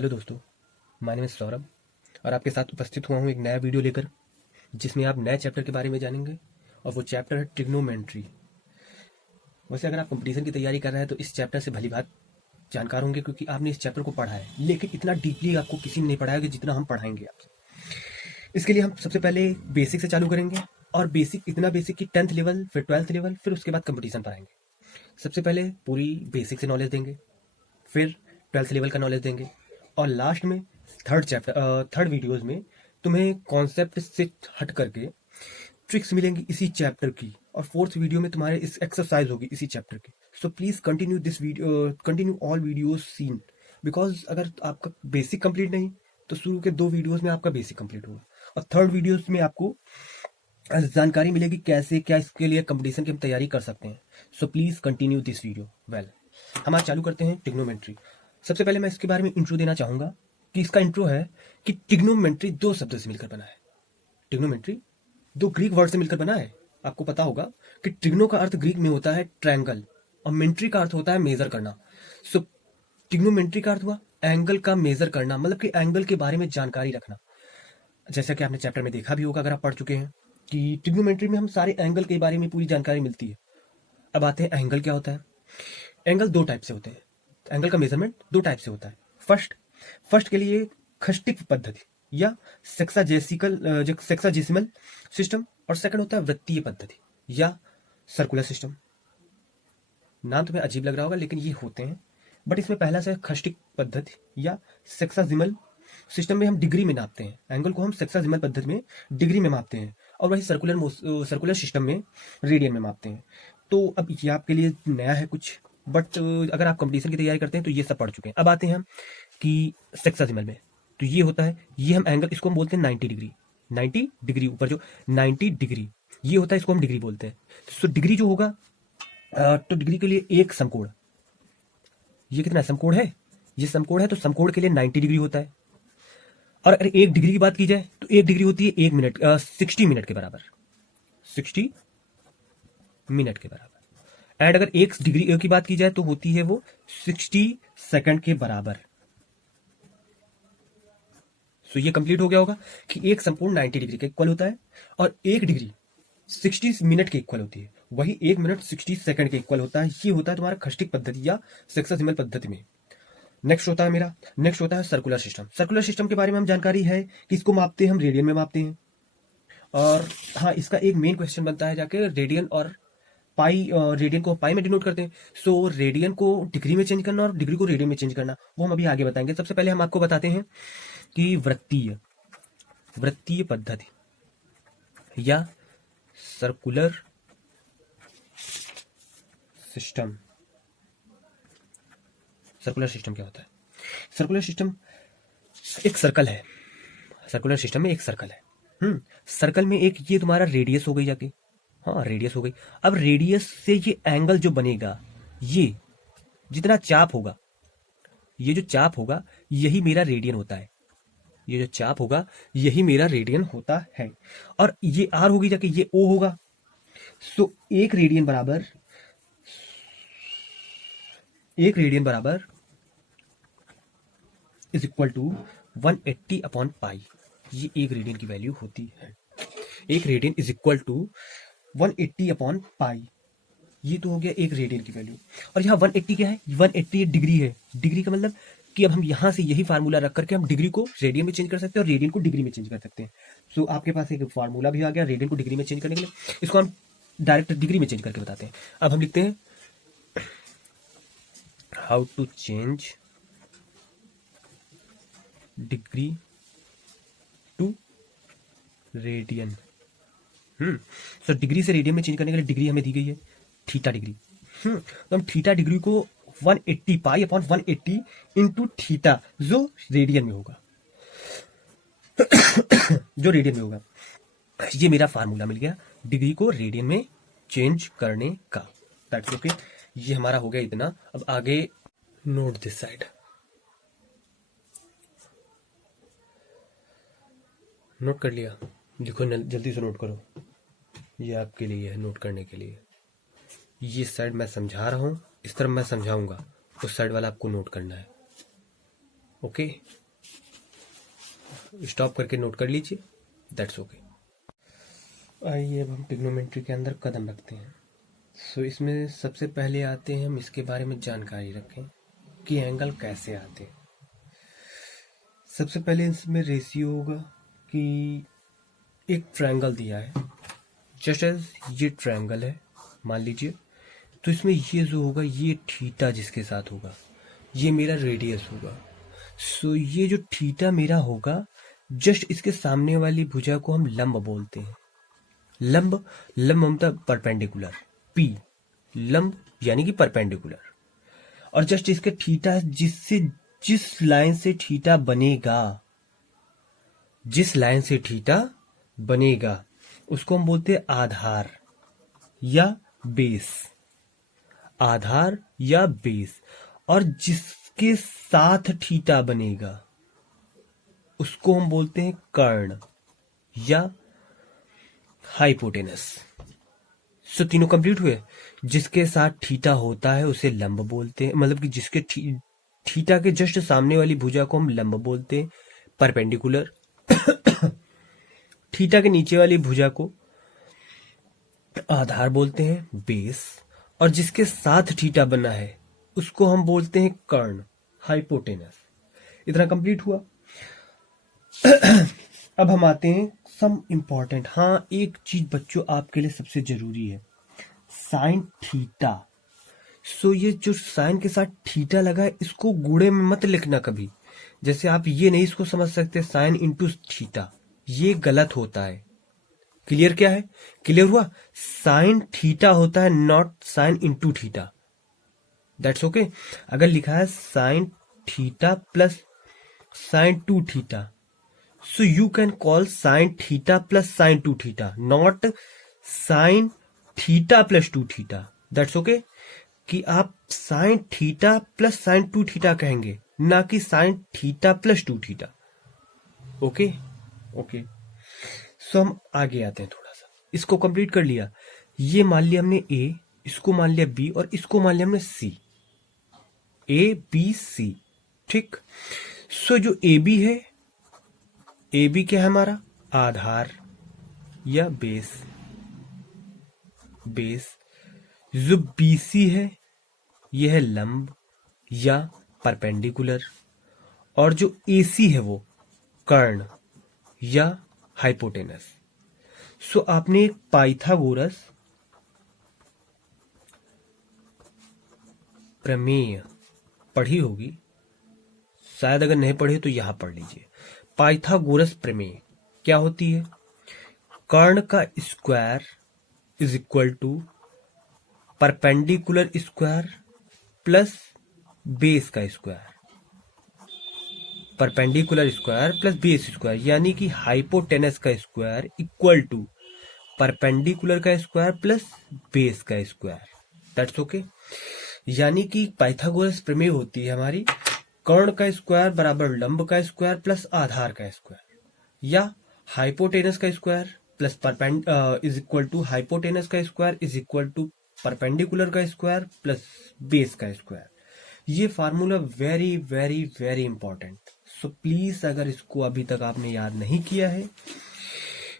Hello दोस्तों, my name is Saurabh और आपके साथ उपस्थित हुआ हूँ एक नया वीडियो लेकर, जिसमें आप नए चैप्टर के बारे में जानेंगे और वो चैप्टर है ट्रिग्नोमेट्री। वैसे अगर आप कंपटीशन की तैयारी कर रहे हैं तो इस चैप्टर से भली बात जानकार होंगे, क्योंकि आपने इस चैप्टर को पढ़ा है, लेकिन इतना डीपली आपको किसी ने नहीं पढ़ाया जितना हम पढ़ाएंगे आपसे। इसके लिए हम सबसे पहले बेसिक से चालू करेंगे, और बेसिक इतना बेसिक कि 10th लेवल, फिर 12th लेवल, फिर उसके बाद कंपटीशन पढ़ाएंगे। सबसे पहले पूरी बेसिक से नॉलेज देंगे, फिर 12th लेवल का नॉलेज देंगे, और लास्ट में थर्ड वीडियोस में तुम्हें कॉन्सेप्ट से हट करके ट्रिक्स मिलेंगी इसी चैप्टर की, और फोर्थ वीडियो में तुम्हारे इस एक्सरसाइज होगी इसी चैप्टर की। So please continue this video, continue all videos seen, because अगर आपका बेसिक कंप्लीट नहीं तो शुरू के 2 वीडियोस में आपका बेसिक कंप्लीट होगा, और थर्ड वीडियोस में आपको जानकारी मिलेगी कैसे क्या इसके लिए कंपटीशन की हम तैयारी कर सकते हैं। सो please continue this video. Well, हम आज चालू करते हैं ट्रिग्नोमेट्री। सबसे पहले मैं इसके बारे में इंट्रो देना चाहूंगा कि इसका इंट्रो है कि ट्रिग्नोमेट्री 2 शब्दों से मिलकर बना है। ट्रिग्नोमेट्री 2 ग्रीक वर्ड से मिलकर बना है। आपको पता होगा कि ट्रिग्नो का अर्थ ग्रीक में होता है ट्रायंगल, और मेंट्री का अर्थ होता है मेजर करना। सो ट्रिग्नोमेट्री का अर्थ हुआ एंगल का मेजर करना, मतलब कि एंगल के बारे में जानकारी रखना। जैसा कि आपने चैप्टर में देखा भी होगा अगर आप पढ़ चुके हैं कि ट्रिग्नोमेट्री में हम सारे एंगल के बारे में पूरी जानकारी मिलती है। अब आते हैं एंगल क्या होता है। एंगल 2 टाइप से होते हैं। एंगल का मेजरमेंट 2 टाइप से होता है। फर्स्ट के लिए खष्टिक पद्धति या सेक्साजेसिमल सिस्टम, और सेकंड होता है वृत्तीय पद्धति या सर्कुलर सिस्टम। नाम तुम्हें अजीब लग रहा होगा, लेकिन ये होते हैं। बट इसमें पहला से खष्टिक पद्धति या सेक्साजिमल सिस्टम में हम डिग्री में नापते हैं एंगल को, हम सेक्साजिमल पद्धति में डिग्री में मापते हैं, और वही सर्कुलर सिस्टम में रेडियन में मापते हैं। तो अब ये आपके लिए नया है कुछ, बट अगर आप कंपटीशन की तैयारी करते हैं तो ये सब पढ़ चुके हैं। अब आते हैं हम कि सेक्साजिमल में, तो ये होता है, ये हम एंगल, इसको हम बोलते हैं 90 डिग्री। 90 डिग्री ऊपर जो 90 डिग्री ये होता है, इसको हम डिग्री बोलते हैं। तो डिग्री जो होगा, तो डिग्री के लिए एक समकोण, ये कितना समकोण है, ये समकोण है, तो समकोण के लिए 90 डिग्री होता है। और अगर 1 डिग्री की बात की जाए तो 1 डिग्री होती है 1 मिनट, 60 मिनट के बराबर, 60 मिनट के बराबर। एंड अगर 1 डिग्री की बात की जाए तो होती है वो 60 सेकंड के बराबर। सो ये कंप्लीट हो गया होगा कि एक समकोण 90 डिग्री के इक्वल होता है, और 1 डिग्री 60 मिनट के इक्वल होती है, वही 1 मिनट 60 सेकंड के इक्वल होता है। ये होता है तुम्हारा खष्टिक पद्धति या सेक्साजिमल पद्धति में। नेक्स्ट होता है सर्कुलर सिस्टम। सर्कुलर सिस्टम के बारे में हम जानकारी है कि इसको मापते हैं हम रेडियन में मापते हैं। और हाँ, इसका एक मेन क्वेश्चन बनता है जाके रेडियन और पाई, रेडियन को पाई में डिनोट करते हैं। सो रेडियन को डिग्री में चेंज करना और डिग्री को रेडियन में चेंज करना, वो हम अभी आगे बताएंगे। सबसे पहले हम आपको बताते हैं कि वृत्तीय पद्धति या सर्कुलर सिस्टम क्या होता है। सर्कुलर सिस्टम एक सर्कल है, सर्कुलर सिस्टम में एक सर्कल है। सर्कल में एक ये तुम्हारा रेडियस हो गई जाके, हाँ रेडियस हो गई। अब रेडियस से ये एंगल जो बनेगा, ये जितना चाप होगा, ये जो चाप होगा यही मेरा रेडियन होता है, ये जो चाप होगा यही मेरा रेडियन होता है। और ये आर होगी जाके, ये ओ होगा। सो एक रेडियन बराबर is equal to 180 upon pi. ये एक रेडियन की वैल्यू होती है। एक radian is equal to 180 upon pi, ये तो हो गया एक रेडियन की वैल्यू। और यहाँ 180 क्या है, 180 डिग्री है। डिग्री का मतलब कि अब हम यहाँ से यही फार्मूला रख करके हम डिग्री को रेडियन में चेंज कर सकते हैं और रेडियन को डिग्री में चेंज कर सकते हैं। सो आपके पास एक फार्मूला भी आ गया रेडियन को डिग्री में चेंज करने के लिए। इसको हम डायरेक्ट डिग्री में चेंज करके बताते हैं। अब हम लिखते हैं how to change degree to radian. So degree से रेडियन में चेंज करने के लिए डिग्री हमें दी गई है थीटा डिग्री। तो हम थीटा डिग्री को 180 पाई अपॉन 180 इंटू थीटा, जो रेडियन में होगा ये मेरा फार्मूला मिल गया डिग्री को रेडियन में चेंज करने का। दैट्स ओके, ये हमारा हो गया इतना। अब आगे नोट दिस साइड, नोट कर लिया, देखो जल्दी से नोट करो, ये आपके लिए है नोट करने के लिए। ये साइड मैं समझा रहा हूं, इस तरफ मैं समझाऊंगा, उस साइड वाला आपको नोट करना है। ओके, स्टॉप करके नोट कर लीजिए, दैट्स ओके। आइए अब हम ट्रिग्नोमेट्री के अंदर कदम रखते हैं। सो इसमें सबसे पहले आते हैं, हम इसके बारे में जानकारी रखें कि एंगल कैसे आते हैं। सबसे पहले इसमें रेशियो होगा कि एक ट्रायंगल दिया है, जस्ट एज ये ट्रायंगल है मान लीजिए, तो इसमें ये जो होगा ये थीटा जिसके साथ होगा, ये मेरा रेडियस होगा। सो ये जो थीटा मेरा होगा, जस्ट इसके सामने वाली भुजा को हम लंब बोलते हैं। लंब, लंब मतलब परपेंडिकुलर, पी लंब यानी कि परपेंडिकुलर। और जस्ट इसके थीटा, जिससे जिस लाइन से थीटा बनेगा, जिस लाइन से थीटा बनेगा उसको हम बोलते हैं आधार या बेस, आधार या बेस। और जिसके साथ थीटा बनेगा उसको हम बोलते हैं कर्ण या हाइपोटेनस। सो तीनों कंप्लीट हुए। जिसके साथ थीटा होता है उसे लंब बोलते हैं, मतलब कि जिसके थीटा के जस्ट सामने वाली भुजा को हम लंब बोलते हैं, परपेंडिकुलर। थीटा के नीचे वाली भुजा को आधार बोलते हैं, बेस। और जिसके साथ थीटा बना है उसको हम बोलते हैं कर्ण, हाइपोटेनस। इतना कंप्लीट हुआ। अब हम आते हैं सम इंपॉर्टेंट, हाँ एक चीज बच्चों आपके लिए सबसे जरूरी है, साइन थीटा। सो ये जो साइन के साथ थीटा लगा है इसको गुणे में मत लिखना कभी। जैसे आप ये नहीं इसको समझ सकते साइन इंटू थीटा, ये गलत होता है। क्लियर क्या है? क्लियर हुआ? साइन थीटा होता है, not sine into theta, that's okay. अगर लिखा है sine theta plus sign to theta, so you can call sin theta plus sin 2 theta, not sin theta plus 2 theta, that's okay। कि आप sin theta plus sin 2 theta कहेंगे, ना कि sin theta plus 2 theta। Okay okay, so हम आगे आते हैं थोड़ा सा। इसको कंप्लीट कर लिया, ये मान लिया हमने A, इसको मान लिया B और इसको मान लिया हमने C, A B C, ठीक। सो जो AB है, ए बी क्या है हमारा? आधार या बेस, बेस। जो बी सी है यह है लंब या परपेंडिकुलर। और जो ए सी है वो कर्ण या हाइपोटेनस। सो आपने एक पाइथागोरस प्रमेय पढ़ी होगी, शायद अगर नहीं पढ़ी तो यहां पढ़ लीजिए। पाइथागोरस प्रमेय क्या होती है? कर्ण का square is equal to perpendicular square plus base का square, perpendicular square plus base square, यानी कि हाइपोटेनस का स्क्वायर इक्वल टू परपेंडिकुलर का स्क्वायर प्लस बेस का स्क्वायर, दैट्स ओके। यानी कि पाइथागोरस प्रमेय होती है हमारी, कर्ण का स्क्वायर बराबर लंब का स्क्वायर प्लस आधार का स्क्वायर, या हाइपोटेनस का square plus is equal to hypotenuse का square is equal to perpendicular का स्क्वायर प्लस बेस का स्क्वायर। ये formula very very very important. So please अगर इसको अभी तक आपने याद नहीं किया है,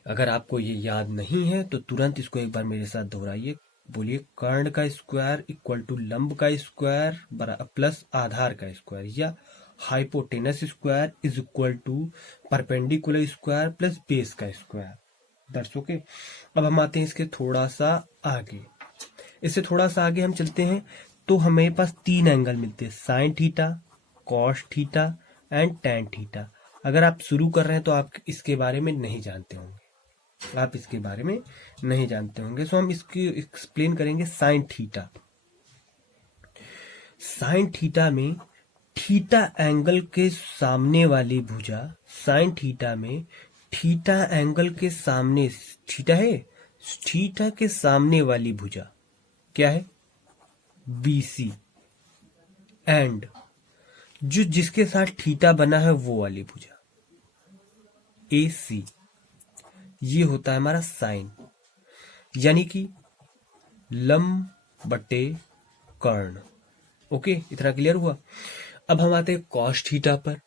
अगर आपको ये याद नहीं है तो तुरंत इसको एक बार मेरे साथ दोहराइए। बोलिए कर्ण का स्क्वायर इक्वल टू लंब का स्क्वायर प्लस आधार का स्क्वायर, या hypotenuse square is equal to perpendicular square plus base का स्क्वायर, दैट्स ओके। अब हम आते हैं इसके थोड़ा सा आगे। इससे थोड़ा सा आगे हम चलते हैं तो हमें पास तीन एंगल मिलते हैं, sine theta, cos theta and tan theta. अगर आप शुरू कर रहे हैं तो आप इसके बारे में नहीं जानते होंगे, आप इसके बारे में नहीं जानते होंगे। सो हम इसकी एक्सप्लेन करेंगे। साइन थीटा, साइन थीटा में थीटा एंगल के सामने वाली भुजा, साइन थीटा में थीटा एंगल के सामने, थीटा है, थीटा के सामने वाली भुजा क्या है? बीसी। एंड जो जिसके साथ थीटा बना है वो वाली भुजा AC, ये होता है हमारा साइन, यानी कि लंब बटे कर्ण। ओके, इतना क्लियर हुआ। अब हम आते हैं कॉस थीटा पर।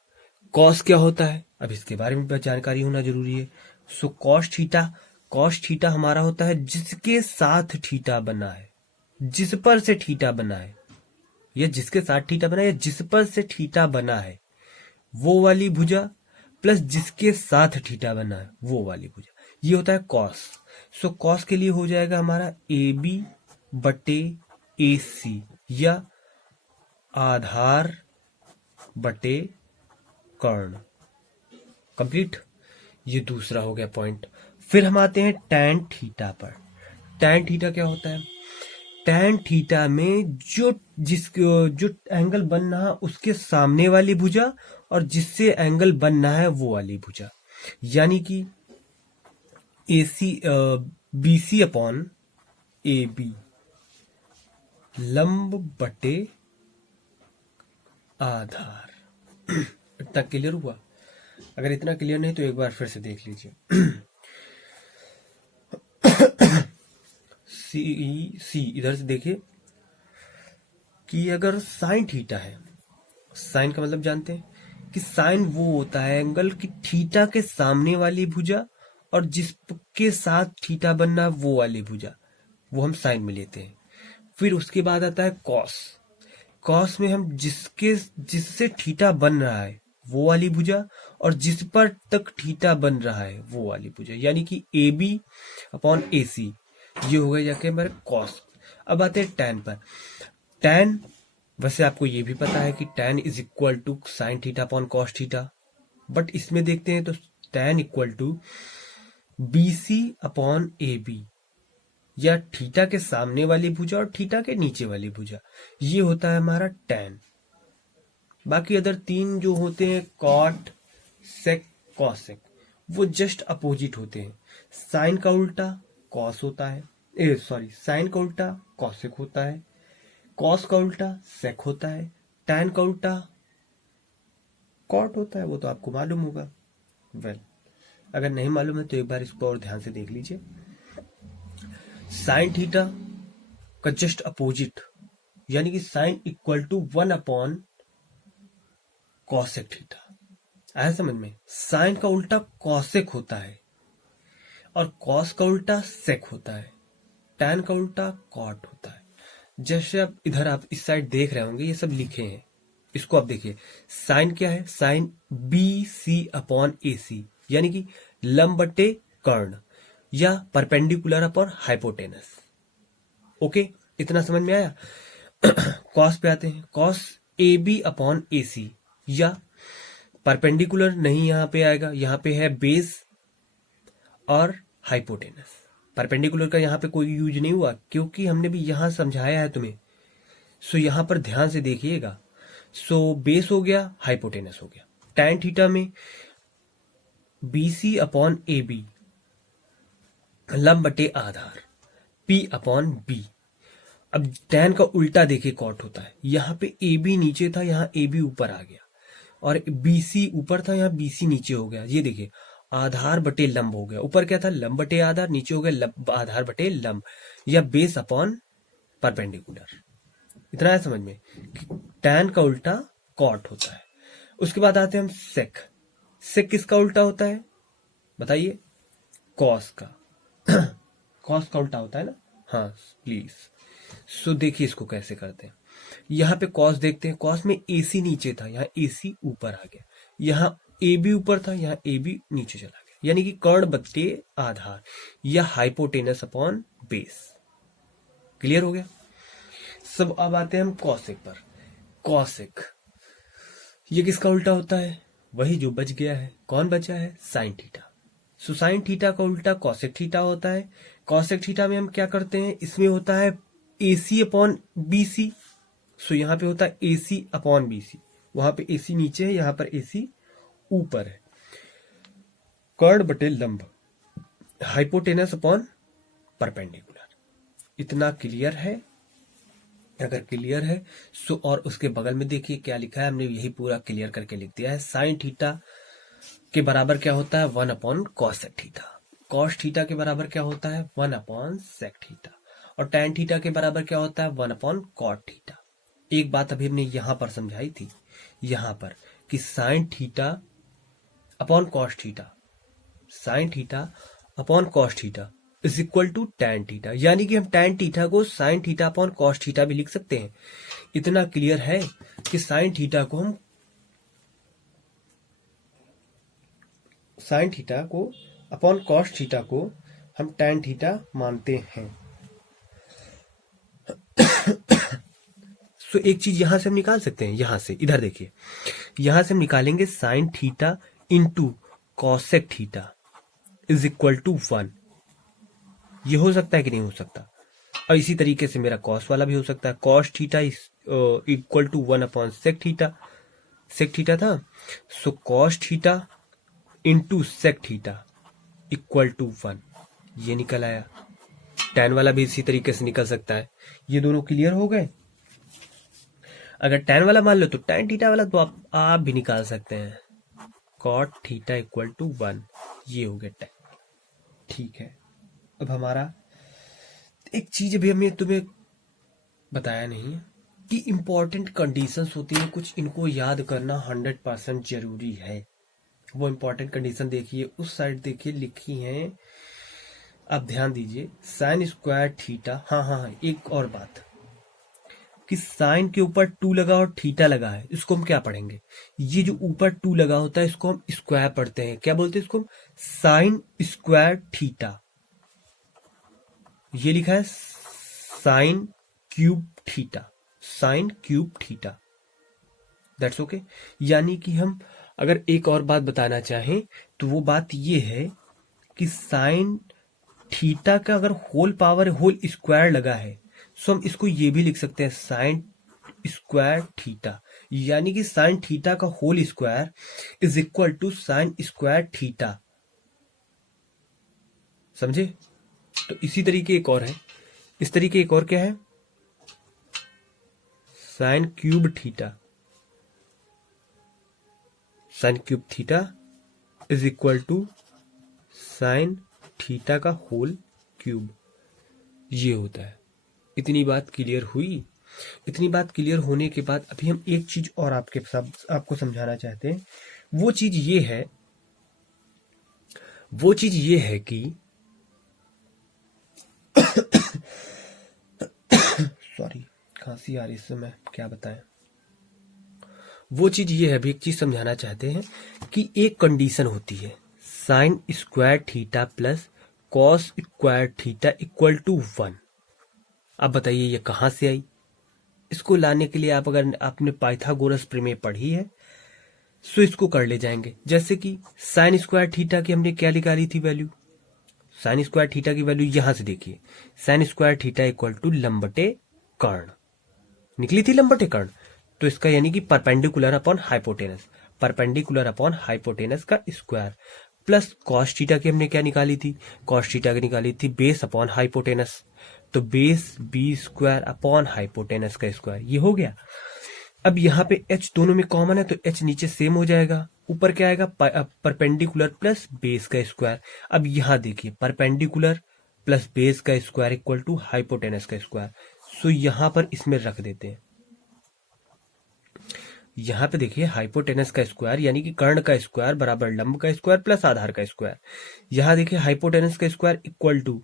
कॉस क्या होता है, अब इसके बारे में जानकारी होना जरूरी है। सो कॉस थीटा हमारा होता है जिसके साथ थीटा बना है, जिस पर से थीटा बना है, या जिसके साथ थीटा बना है, या जिस पर से थीटा बना है वो वाली भुजा, प्लस जिसके साथ थीटा बना है वो वाली भुजा, ये होता है कॉस। सो कॉस के लिए हो जाएगा हमारा ए बी बटे ए सी, या आधार बटे कर्ण। कंप्लीट। ये दूसरा हो गया पॉइंट। फिर हम आते हैं टैन थीटा पर। टैन थीटा क्या होता है, टैन थीटा में जो एंगल बन रहा है उसके सामने वाली भुजा और जिससे एंगल बनना है वो वाली भुजा, यानी कि AC BC अपॉन AB लंब बटे आधार। इतना क्लियर हुआ? अगर इतना क्लियर नहीं तो एक बार फिर से देख लीजिए। सी इधर से देखिए कि अगर साइन थीटा है, साइन का मतलब जानते हैं कि साइन वो होता है एंगल कि थीटा के सामने वाली भुजा और जिसके साथ थीटा बनना वो वाली भुजा, वो हम साइन में लेते हैं। फिर उसके बाद आता है कॉस। कॉस में हम जिससे थीटा बन रहा है वो वाली भुजा और जिस पर तक थीटा बन रहा है वो वाली भुजा, यानी कि ए बी अपॉन ए सी, ये हो गया जाके हमारे कॉस। अब आते हैं टैन पर। टैन, वैसे आपको ये भी पता है कि tan is equal to sine theta upon cos theta, but इसमें देखते हैं तो tan equal to B C upon A B, या थीटा के सामने वाली भुजा और थीटा के नीचे वाली भुजा, ये होता है हमारा टैन। बाकी अदर तीन जो होते हैं कॉट सेक कॉसेक, वो जस्ट अपोजिट होते हैं। साइन का उल्टा कॉस होता है, साइन का उल्टा कॉसेक होता है, कॉस का उल्टा सेक होता है, टैन का उल्टा कॉट होता है। वो तो आपको मालूम होगा। वेल, अगर नहीं मालूम है तो एक बार इसको और ध्यान से देख लीजिए। साइन थीटा का जस्ट अपोजिट, यानी कि sine equal to 1 upon cosec theta. आया समझ में? साइन का उल्टा कॉसेक होता है और कॉस का उल्टा सेक होता है, टैन का उल्टा कॉट होता है। जैसे आप इधर आप इस साइड देख रहे होंगे, ये सब लिखे हैं, इसको आप देखिए। साइन क्या है, साइन बी सी अपॉन ए सी, यानी कि लंब बटे कर्ण या परपेंडिकुलर अपॉन हाइपोटेनस। ओके, इतना समझ में आया? कॉस पे आते हैं। कॉस ए बी अपॉन ए सी, या परपेंडिकुलर नहीं यहां पे आएगा, यहां पे है बेस और हाइपोटेनस। परपेंडिकुलर का यहां पे कोई यूज नहीं हुआ क्योंकि हमने भी यहां समझाया है तुम्हें। सो यहां पर ध्यान से देखिएगा। सो बेस हो गया, हाइपोटेनस हो गया। टैन थीटा में B C upon A B लंब बटे आधार, पी अपॉन बी। अब टैन का उल्टा देखिए कॉट होता है। यहां पे ए बी नीचे था, यहां ए बी ऊपर आ गया, और बी सी ऊपर था, यहां बी सी नीचे हो गया। ये देखिए आधार बटे लंब हो गया। ऊपर क्या था, लंब बटे आधार, नीचे हो गया आधार बटे लंब, या बेस अपॉन परपेंडिकुलर। इतना है समझ में कि टैन का उल्टा कॉट होता है। उसके बाद आते हैं हम सेक। सेक किसका उल्टा होता है बताइए? कॉस का। कॉस का उल्टा होता है ना? हाँ प्लीज। सो देखिए इसको कैसे करते हैं। यहां पे कॉस देखते हैं। कॉस में एसी नीचे था, यहाँ एसी ऊपर आ गया, यहाँ ए बी ऊपर था, यहाँ ए बी नीचे चला गया, यानी कि कर्ण बटे आधार या हाइपोटेनस अपॉन बेस। क्लियर हो गया सब? अब आते हैं हम कॉसेक पर। कॉसेक ये किसका उल्टा होता है? वही जो बच गया है। कौन बचा है? Sine theta. So sine theta का उल्टा कॉसेक थीटा होता है। कॉसेक थीटा में हम क्या करते हैं, इसमें होता है AC अपॉन BC। सो यहां पे होता है AC अपॉन BC, वहां पे AC नीचे है, यहां पर AC ऊपर है। कर्ण बटे लंब, हाइपोटेनस अपॉन परपेंडिकुलर। इतना क्लियर है? अगर क्लियर है सो और उसके बगल में देखिए क्या लिखा है, हमने यही पूरा क्लियर करके लिख दिया है। साइन थीटा के बराबर क्या होता है? 1 upon cosec theta. Cos theta के बराबर क्या होता है? 1 अपॉन सेक थीटा। और टैन थीटा के बराबर क्या होता है? 1 अपॉन कॉट थीटा। एक बात अभी हमने यहां पर समझाई थी, यहां पर कि sine theta upon cos theta, sine theta upon cos theta is equal to tan theta, यानी कि हम टैन थीटा को sine theta upon cos theta भी लिख सकते हैं। इतना क्लियर है कि साइन थीटा को हम साइन थीटा को अपॉन कॉस थीटा को हम टैन थीटा मानते हैं। सो एक चीज यहां से हम निकाल सकते हैं, यहां से इधर देखिए, यहां से हम निकालेंगे sine theta into cosec theta is equal to 1। ये हो सकता है कि नहीं हो सकता? और इसी तरीके से मेरा कॉस वाला भी हो सकता है, cos theta equal to 1 upon sec theta, sec theta था, so cos theta into sec theta equal to 1, ये निकल आया। टैन वाला भी इसी तरीके से निकल सकता है। ये दोनों क्लियर हो गए। अगर टैन वाला मान लो तो टैन थीटा वाला तो आप भी निकाल सकते हैं, कॉट थीटा इक्वल टू 1, ये हो गया टैन। ठीक है, अब हमारा एक चीज अभी हमें तुम्हें बताया नहीं है कि इंपॉर्टेंट कंडीशंस होती है कुछ, इनको याद करना 100% जरूरी है। वो इंपॉर्टेंट कंडीशन देखिए, उस साइड देखिए लिखी हैं, आप ध्यान दीजिए। साइन स्क्वायर थीटा, हाँ, एक और बात कि साइन के ऊपर 2 लगा और थीटा लगा है, इसको हम क्या पढ़ेंगे? ये जो ऊपर 2 लगा होता है इसको हम स्क्वायर पढ़ते हैं, क्या बोलते हैं इसको? Sign square theta. ये लिखा है sine cube theta, sine cube theta, that's okay. यानी कि हम अगर एक और बात बताना चाहें तो वो बात ये है कि साइन थीटा का अगर होल पावर होल स्क्वायर लगा है, सो हम इसको ये भी लिख सकते हैं साइन स्क्वायर थीटा, यानी कि साइन थीटा का whole square is equal to sine square theta. समझे? तो इसी तरीके एक और है, इस तरीके एक और क्या है? Sine cube theta, sine cube theta is equal to sine theta का होल क्यूब, ये होता है। इतनी बात क्लियर हुई। इतनी बात क्लियर होने के बाद अभी हम एक चीज और आपको समझाना चाहते हैं। वो चीज ये है कि सॉरी, खांसी आ रही इस समय, क्या बताएं। वो चीज ये है, अभी एक चीज समझाना चाहते हैं कि एक कंडीशन होती है sine square theta plus cos square theta equal to 1। अब बताइए ये कहां से आई? इसको लाने के लिए आप, अगर आपने पाइथागोरस प्रमेय पढ़ी है सो इसको कर ले जाएंगे। जैसे कि साइन स्क्वायर थीटा की हमने क्या निकाली थी वैल्यू? साइन स्क्वायर थीटा की वैल्यू यहां से देखिए, sine square theta equal to लंबटे कर्ण निकली थी, लंबटे कर्ण। तो इसका यानी कि perpendicular upon hypotenuse, perpendicular upon hypotenuse का स्क्वायर, प्लस कॉस थीटा की हमने क्या निकाली थी? कॉस थीटा की निकाली थी बेस अपॉन हाइपोटेनस, तो base B square upon hypotenuse का स्क्वायर, ये हो गया। अब यहाँ पे h दोनों में कॉमन है तो h नीचे सेम हो जाएगा, ऊपर क्या आएगा? परपेंडिकुलर प्लस बेस का स्क्वायर। अब यहाँ देखिए परपेंडिकुलर प्लस बेस का स्क्वायर इक्वल टू हाइपोटेनस का स्क्वायर, सो यहाँ पर इसमें रख देते हैं। यहाँ पे देखिए हाइपोटेनस का स्क्वायर यानी कि कर्ण का स्क्वायर बराबर लंब का स्क्वायर प्लस आधार का स्क्वायर। यहाँ देखिए हाइपोटेनस का स्क्वायर इक्वल टू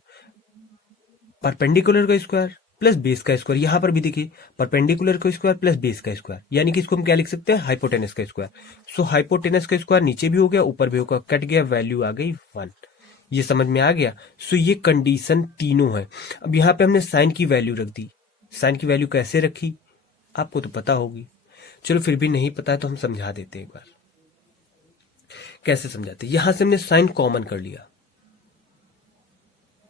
परपेंडिकुलर का स्क्वायर प्लस बेस का स्क्वायर। यहाँ पर भी देखिए परपेंडिकुलर का स्क्वायर प्लस बेस का स्क्वायर, यानी कि इसको हम क्या लिख सकते हैं? हाइपोटेनस का स्क्वायर। सो हाइपोटेनस का स्क्वायर नीचे भी हो गया ऊपर भी होगा, कट गया, वैल्यू आ गई 1। ये समझ में आ गया? सो ये कंडीशन तीनों है। अब यहाँ पे हमने साइन की वैल्यू रख दी। साइन की वैल्यू कैसे रखी आपको तो पता होगी, चलो फिर भी नहीं पता है तो हम समझा देते हैं एक बार। कैसे समझाते? यहां से हमने साइन कॉमन कर लिया,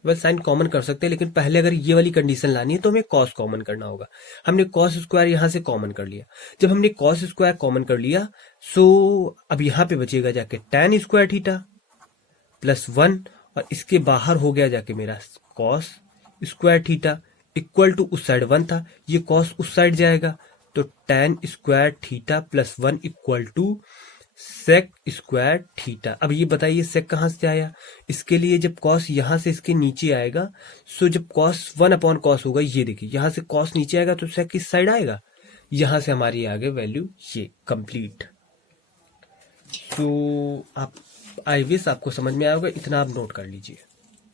साइन कॉमन कर सकते हैं, लेकिन पहले अगर ये वाली कंडीशन लानी है तो हमें कॉस कॉमन करना होगा। हमने कॉस स्क्वायर यहां से कॉमन कर लिया। जब हमने कॉस स्क्वायर कॉमन कर लिया सो अब यहां पे बचेगा जाके टैन स्क्वायर थीटा प्लस 1, और इसके बाहर हो गया जाके मेरा cos square theta equal to, उस साइड 1 था, ये कॉस उस साइड जाएगा, तो tan square theta plus 1 equal to sec square theta. अब ये बताइए सेक कहां से आया? इसके लिए जब कॉस यहां से इसके नीचे आएगा, सो जब कॉस 1 अपॉन कॉस होगा, ये देखिए यहां से कॉस नीचे आएगा तो सेक किस साइड आएगा? यहां से हमारी आ गई वैल्यू ये कंप्लीट। तो आप आई विश आपको समझ में आया होगा, इतना आप नोट कर लीजिए।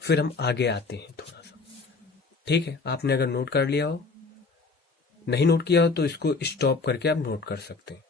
फिर हम आगे आते हैं थोड़ा सा। ठीक है, आपने अगर नोट कर लिया हो, नहीं नोट किया हो तो इसको स्टॉप करके आप नोट कर सकते हैं।